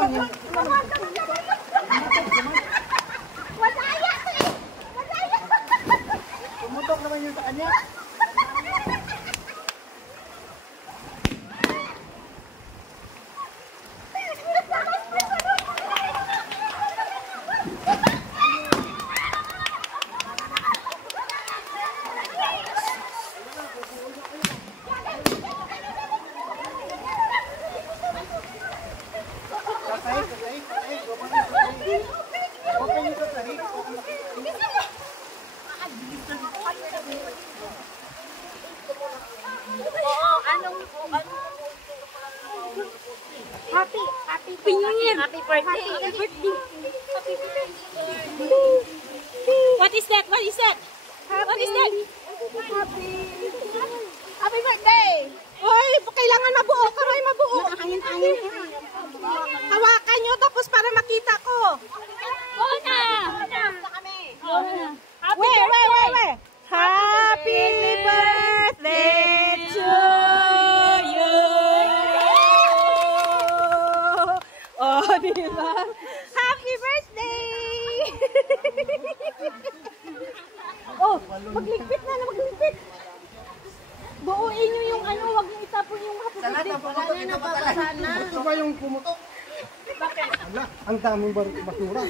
naman yan. Madaya to eh! Madaya! Tumutok naman yun sa kanya. Happy birthday! Happy birthday! What is that? What is that? What is that? Happy birthday! Oy, kailangan mabuo ka, Roy, mabuo. Angin-angin. Hawakan nyo tapos para makita ko. Oo na! Oo na! Wait. Happy birthday to you. Oh, diba? Happy birthday! Oh, magligpit na, magligpit. Buuin nyo yung ano, wag nyo itapon yung happy birthday. Wala na, nababasa na. Ito ba yung pumutok? Bakit? Wala, ang daming basura.